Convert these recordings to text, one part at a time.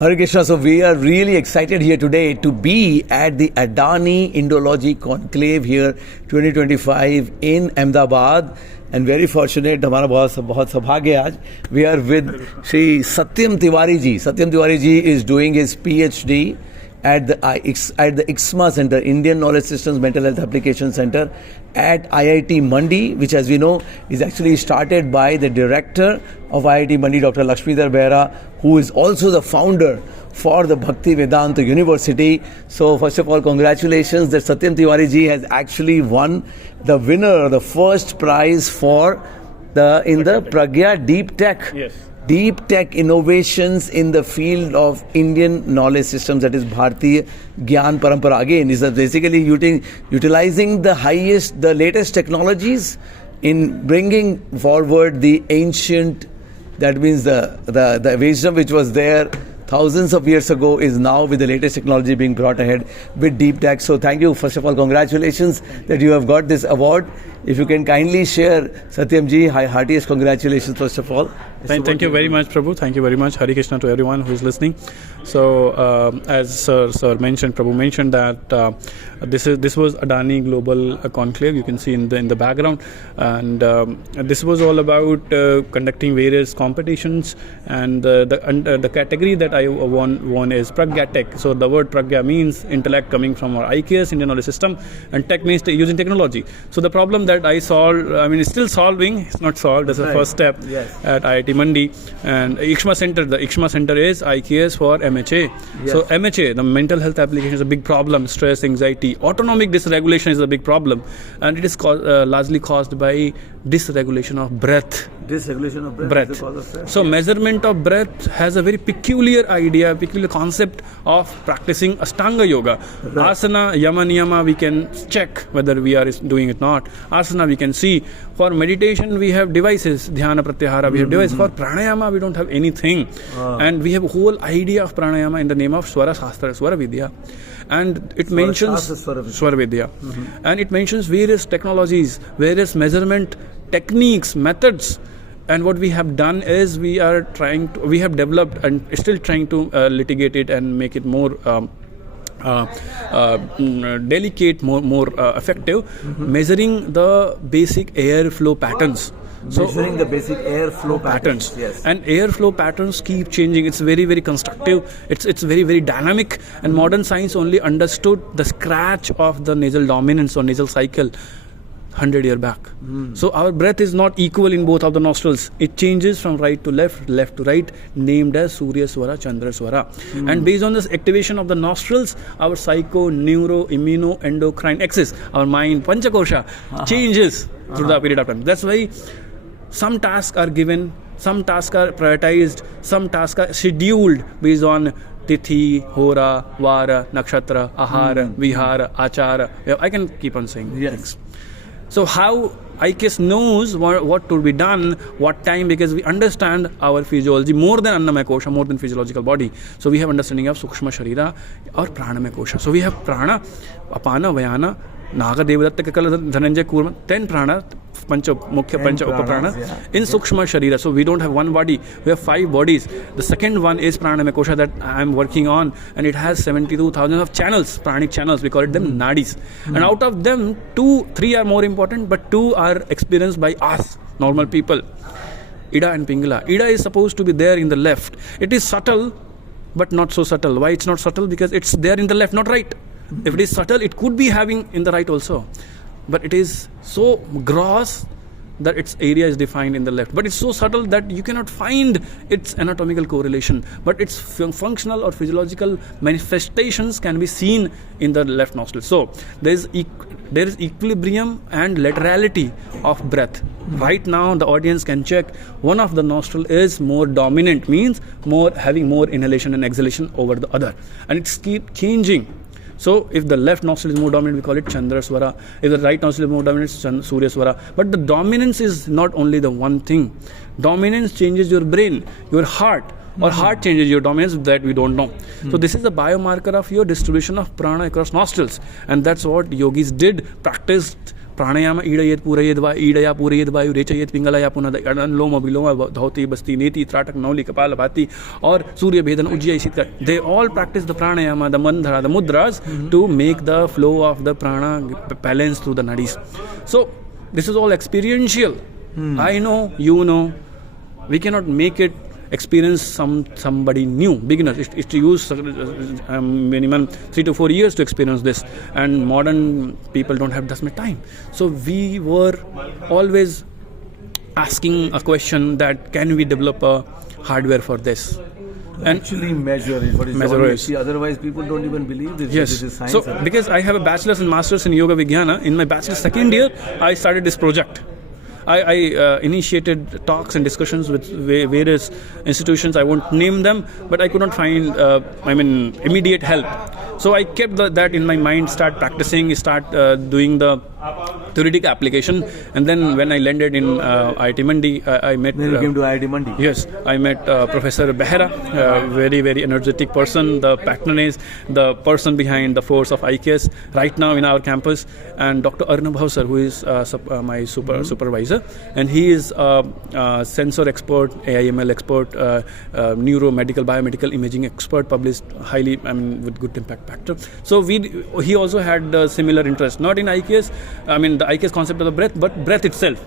Hare Krishna. So we are really excited here today to be at the Adani Indology Conclave here 2025 in Ahmedabad. And very fortunate, हमारा बहुत सौभाग्य है आज. We are with Shri Satyam Tiwari ji. Satyam Tiwari ji is doing his PhD at the ICMA Center, Indian Knowledge Systems Mental Health Application Center at IIT Mandi, which as we know is actually started by the director of IIT Mandi, Dr. Lakshmidhar Behera, who is also the founder for the Bhakti Vedanta University. So first of all, congratulations that Satyam Tiwari ji has actually won the winner, the first prize for the Pragnya Deep Tech. Yes. Deep tech innovations in the field of Indian knowledge systems, that is Bharatiya Gyan Parampara. Again, is basically utilizing the latest technologies in bringing forward the ancient, that means the wisdom which was there thousands of years ago is now with the latest technology being brought ahead with deep tech. So thank you. First of all, congratulations that you have got this award. If you can kindly share, Satyam ji, heartiest congratulations first of all. Thank you very much, Prabhu. Thank you very much. Hare Krishna to everyone who is listening. So, as Sir mentioned, Prabhu mentioned that this was Adani Global Conclave. You can see in the background, and this was all about conducting various competitions. And the category that I won is Pragnya Tech. So the word Pragnya means intellect, coming from our IKS, Indian Knowledge System, and Tech means using technology. So the problem that I solved, I mean, it's still solving. It's not solved. That's the first step. Yes. At IIT Mandi and ICMA Center. The ICMA Center is IKS for MHA. Yes. So MHA, the mental health application, is a big problem. Stress, anxiety, autonomic dysregulation is a big problem, and it is largely caused by dysregulation of breath. Dysregulation of breath. Is the cause of stress. So measurement of breath has a very peculiar idea, peculiar concept of practicing Ashtanga yoga. Right. Asana, Yama, Niyama, we can check whether we are doing it or not. Asana, we can see. For meditation, we have devices. Dhyana, Pratyahara, we have devices. For pranayama, we don't have anything. And we have a whole idea of pranayama in the name of Swara Shastra, Swara Vidya. And it mentions Swara Vidya. And it mentions various technologies, various measurement techniques, methods. And what we have done is we have developed and still trying to litigate it and make it more delicate, more effective, measuring the basic airflow patterns. Measuring the basic airflow patterns. Yes. And airflow patterns keep changing. It's very, very constructive. It's very, very dynamic. And modern science only understood the scratch of the nasal dominance or nasal cycle 100 years back. So our breath is not equal in both of the nostrils. It changes from right to left, left to right, named as Surya Swara, Chandra Swara. And based on this activation of the nostrils, our psycho, neuro, immuno, endocrine axis, our mind, Panchakosha, changes through the period of time. That's why some tasks are given, some tasks are prioritized, some tasks are scheduled based on Tithi, Hora, Vara, Nakshatra, Ahara, Vihara, Achara. I can keep on saying things. So how IKS knows what to be done, what time, because we understand our physiology more than Annamaya Kosha, more than physiological body. So we have understanding of Sukshma Sharira or Pranamaya Kosha. So we have Prana, Apana, Vayana, Naga Devadatta Kakala, Dhananjay Kurma, 10 Prana, Pancha Upaprana in Sukshma Sharira. So we don't have one body, we have 5 bodies. The second one is Pranamaya Kosha that I am working on, and it has 72,000 of channels, pranic channels, we call it them nadis. And out of them, 3 are more important, but 2 are experienced by us, normal people. Ida and Pingala. Ida is supposed to be there in the left. It is subtle, but not so subtle. Why it's not subtle? Because it's there in the left, not right. If it is subtle, it could be having in the right also. But it is so gross that its area is defined in the left. But it's so subtle that you cannot find its anatomical correlation. But its functional or physiological manifestations can be seen in the left nostril. So there is equilibrium and laterality of breath. Right now, the audience can check. One of the nostril is more dominant, means having more inhalation and exhalation over the other. And it's keep changing. So if the left nostril is more dominant, we call it Chandra Swara. If the right nostril is more dominant, it's Surya Swara. But the dominance is not only the one thing. Dominance changes your brain, your heart, or heart changes your dominance, that we don't know. So this is a biomarker of your distribution of prana across nostrils. And that's what yogis did, practiced pranayama idayet purayet va idaya purayet vayu rechayet pingalaya punada loma biloma dhauti basti neti tratak nauli kapala bhati or surya bhedan ujjaya sitka. They all practice the pranayama, the mandra, the mudras to make the flow of the prana balance through the nadis. So this is all experiential. I know, you know, we cannot make it experience somebody new, beginners. It's to use minimum 3 to 4 years to experience this, and modern people don't have that much time. So we were always asking a question that can we develop a hardware for this? And actually measure it. What is measure it. See, otherwise people don't even believe this. Yes. This is science. So because I have a bachelor's and master's in yoga vijnana, in my bachelor's second year I started this project. I initiated talks and discussions with various institutions. I won't name them, but I could not find, immediate help. So I kept that in my mind, start practicing, start doing the theoretical application. And then when I landed in IIT Mandi, I met... Then you came to IIT Mandi? Yes, I met Professor Behera, very, very energetic person, the patronage, the person behind the force of IKS right now in our campus, and Dr. Arnab Hausar, who is my supervisor. And he is a sensor expert, AIML expert, neuromedical, biomedical imaging expert, published highly, with good impact factor. So he also had a similar interest, not in IKS, the IKS concept of the breath, but breath itself.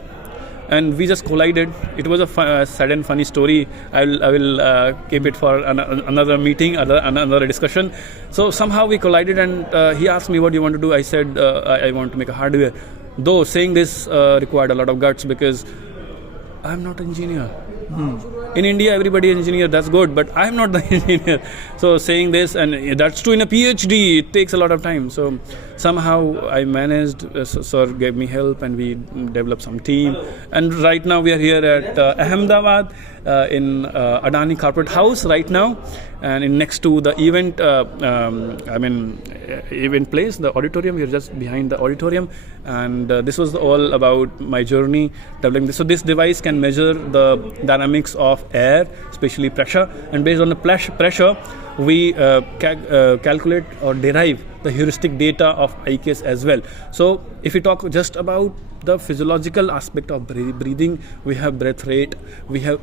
And we just collided. It was a sad and funny story. I will keep it for another meeting, another discussion. So somehow we collided, and he asked me, what do you want to do? I said, I want to make a hardware. Though saying this required a lot of guts, because I'm not an engineer. In India, everybody is engineer, that's good, but I'm not the engineer. So saying this, and that's true in a PhD, it takes a lot of time. So somehow I managed, sir gave me help, and we developed some team. And right now we are here at Ahmedabad in Adani Corporate House right now, and next to the event, event place, the auditorium. We are just behind the auditorium, and this was all about my journey developing this. So this device can measure the dynamics of air, especially pressure, and based on the pressure, we calculate or derive the heuristic data of IKS as well. So if we talk just about the physiological aspect of breathing, we have breath rate, we have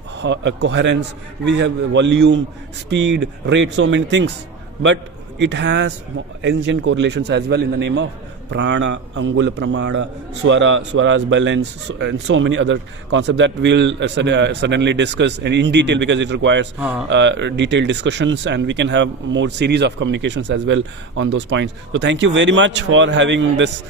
coherence, we have volume, speed, rate, so many things. But it has ancient correlations as well in the name of prana, angula pramana, swara's balance, and so many other concepts that we'll suddenly discuss in detail, because it requires detailed discussions, and we can have more series of communications as well on those points. So thank you very much for having this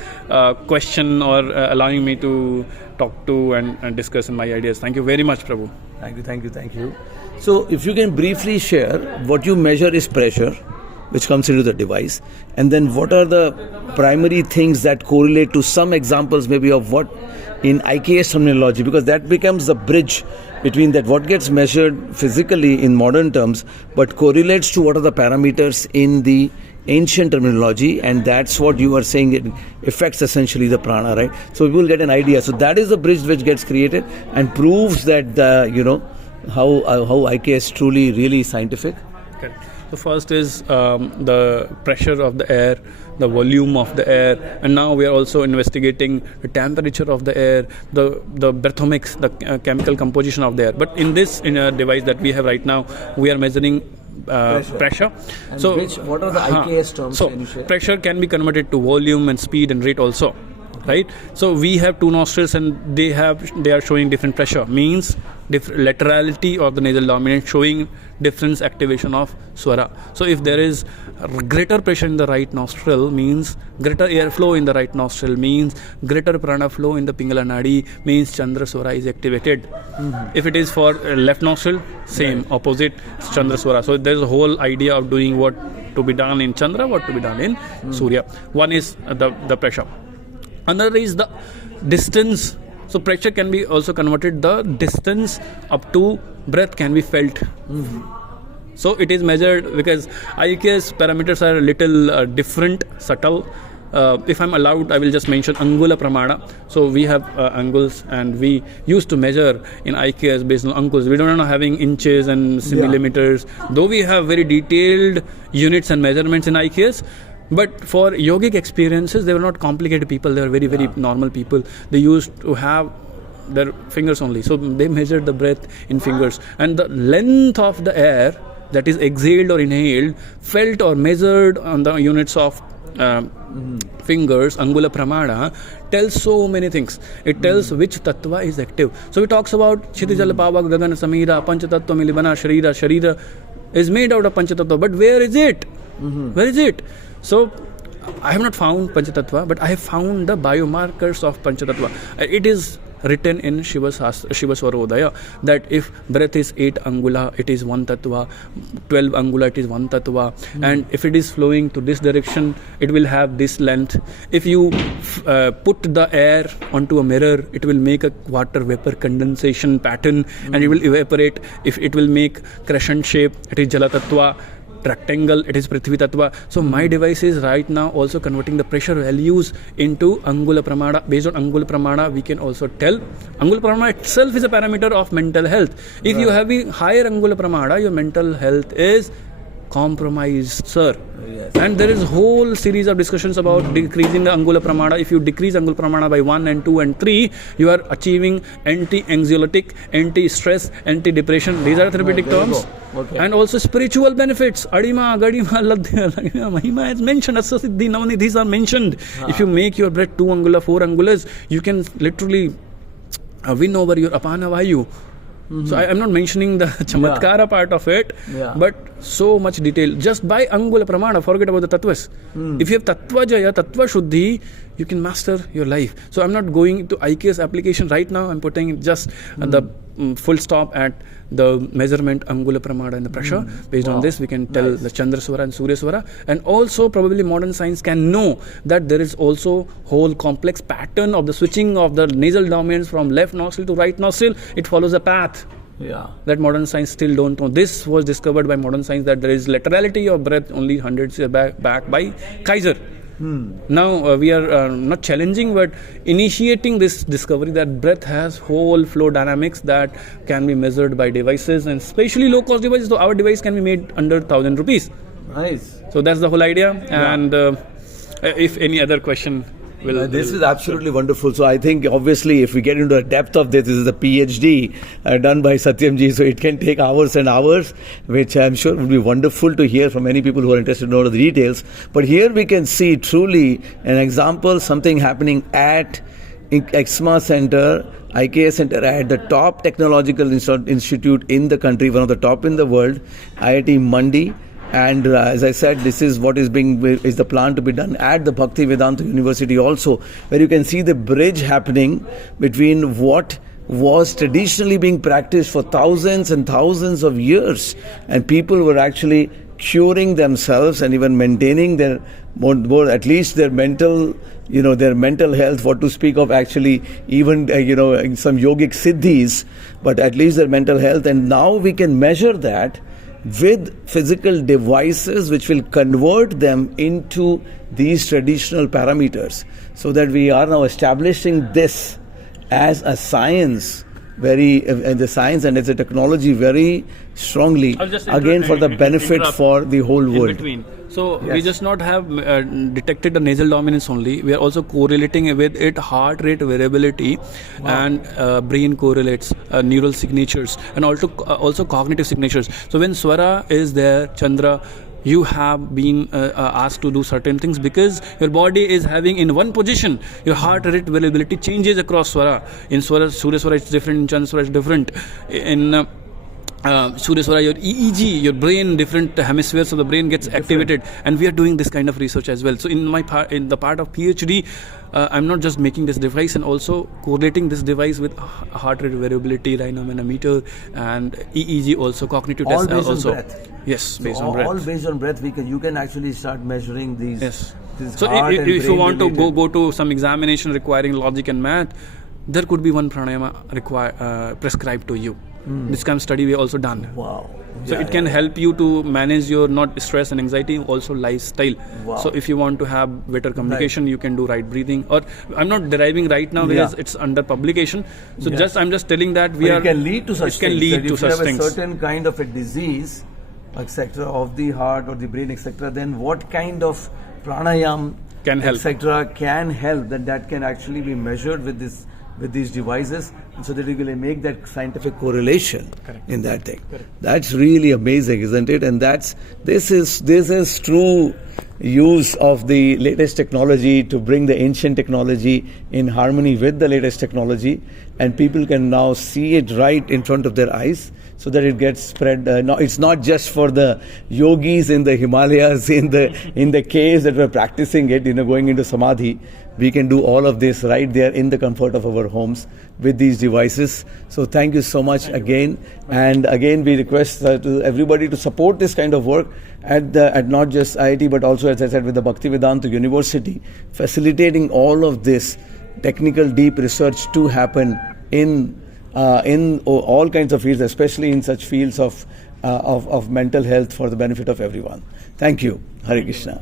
question, or allowing me to talk to and discuss my ideas. Thank you very much, Prabhu. Thank you. So if you can briefly share, what you measure is pressure, which comes into the device, and then what are the primary things that correlate to some examples maybe of what in IKS terminology, because that becomes the bridge between that what gets measured physically in modern terms but correlates to what are the parameters in the ancient terminology, and that's what you are saying, it affects essentially the prana, right? So we will get an idea. So that is the bridge which gets created and proves that how IKS is truly really scientific. Okay. So first is the pressure of the air, the volume of the air, and now we are also investigating the temperature of the air, the bathymics, the chemical composition of the air. But in a device that we have right now, we are measuring pressure. And so what are the IKS terms? So pressure can be converted to volume and speed and rate also. Right, so we have two nostrils, and they are showing different pressure. Means laterality of the nasal dominant showing different activation of swara. So if there is greater pressure in the right nostril, means greater airflow in the right nostril, means greater prana flow in the pingala nadi, means chandra swara is activated. If it is for left nostril, same, opposite, chandra swara. So there is a whole idea of doing what to be done in chandra, what to be done in surya. One is the pressure. Another is the distance. So pressure can be also converted. The distance up to breath can be felt. So it is measured, because IKS parameters are a little different, subtle. If I'm allowed, I will just mention angula pramana. So we have angles, and we used to measure in IKS based on angles. We don't know having inches and millimeters. Though we have very detailed units and measurements in IKS, But for yogic experiences, they were not complicated people. They were very, very normal people. They used to have their fingers only. So they measured the breath in fingers. And the length of the air that is exhaled or inhaled, felt or measured on the units of fingers, angula pramana, tells so many things. It tells which tattva is active. So it talks about Kshitijal Pavak Gagan Samira, Panchatattva Milibana Sharira. Sharira is made out of Panchatattva. But where is it? Where is it? So I have not found Panchatattva, but I have found the biomarkers of Panchatattva. It is written in Shiva Swarodaya that if breath is 8 angula, it is 1 tattva, 12 angula, it is 1 tattva, and if it is flowing to this direction, it will have this length. If you put the air onto a mirror, it will make a water vapor condensation pattern and it will evaporate. If it will make crescent shape, it is Jala tattva. Rectangle, it is Prithvi Tattva. So my device is right now also converting the pressure values into Angula Pramana. Based on Angula Pramana, we can also tell. Angula Pramana itself is a parameter of mental health. If you have a higher Angula Pramana, your mental health is compromised, sir. Yes. And there is a whole series of discussions about decreasing the Angula Pramana. If you decrease Angula Pramana by 1 and 2 and 3, you are achieving anti-anxiolytic, anti-stress, anti-depression. These are therapeutic terms. Okay. And also spiritual benefits. Adima, Gadima, Ladya, Mahima is mentioned. Asasiddhi, Navani, these are mentioned. If you make your breath 2 angula, 4 angulas, you can literally win over your Apana Vayu. So I am not mentioning the chamatkara part of it, but so much detail. Just by Angula Pramana, forget about the tattvas. If you have tattva jaya, tattva shuddhi, you can master your life. So I'm not going to IKS application right now. I'm putting just the full stop at the measurement Angula Pramana and the pressure. Based on this, we can tell the Chandra Swara and Surya Swara. And also probably modern science can know that there is also whole complex pattern of the switching of the nasal dominance from left nostril to right nostril. It follows a path. That modern science still don't know. This was discovered by modern science, that there is laterality of breath only hundreds years back by Kaiser. Now we are not challenging but initiating this discovery that breath has whole flow dynamics that can be measured by devices, and especially low cost devices. So our device can be made under 1,000 rupees. Nice. So that's the whole idea. And if any other question this is absolutely wonderful. So I think obviously if we get into the depth of this is a PhD done by Satyam ji, so it can take hours and hours, which I'm sure would be wonderful to hear from many people who are interested to know the details. But here we can see truly an example, something happening at EXMA Center, IKS Center, at the top technological institute in the country, one of the top in the world, IIT Mandi. And as I said, this is what is the plan to be done at the Bhakti Vedanta University also, where you can see the bridge happening between what was traditionally being practiced for thousands and thousands of years, and people were actually curing themselves and even maintaining their more at least their mental health, what to speak of actually even some yogic siddhis, but at least their mental health. And now we can measure that with physical devices which will convert them into these traditional parameters, so that we are now establishing this as a science, the science and as a technology very strongly, again for the benefit for the whole world. So we just not have detected the nasal dominance only. We are also correlating with it heart rate variability, and brain correlates, neural signatures, and also cognitive signatures. So when Swara is there, Chandra, you have been asked to do certain things because your body is having in one position. Your heart rate variability changes across Swara. In Swara, Surya Swara it's different, in Chandra Swara it's different. In Surya Swara, your EEG, your brain, different hemispheres of the brain gets activated, and we are doing this kind of research as well. So in the part of PhD, I'm not just making this device and also correlating this device with heart rate variability, rhinomanometer, and EEG also, cognitive tests also. Breath. Yes, so based on breath. All based on breath, you can actually start measuring these. Yes. So if you want to go to some examination requiring logic and math, there could be one pranayama prescribed to you. This kind of study we also done. Wow. So it can help you to manage your not stress and anxiety, also lifestyle. So if you want to have better communication, you can do right breathing. Or I'm not deriving right now because it's under publication. So I'm just telling that it can lead to such things. It can lead to such things. If you have a certain kind of a disease, etc., of the heart or the brain, etc., then what kind of pranayam, Can help. etc., can help. That can actually be measured with these devices, and so that we will make that scientific correlation in that thing. That's really amazing, isn't it? And this is true use of the latest technology to bring the ancient technology in harmony with the latest technology, and people can now see it right in front of their eyes, so that it gets spread. No, it's not just for the yogis in the Himalayas, in the caves that were practicing it, going into samadhi. We can do all of this right there in the comfort of our homes with these devices. So thank you so much again. And again, we request to everybody to support this kind of work at not just IIT, but also, as I said, with the Bhaktivedanta University, facilitating all of this technical deep research to happen in all kinds of fields, especially in such fields of mental health for the benefit of everyone. Thank you. Hare Krishna.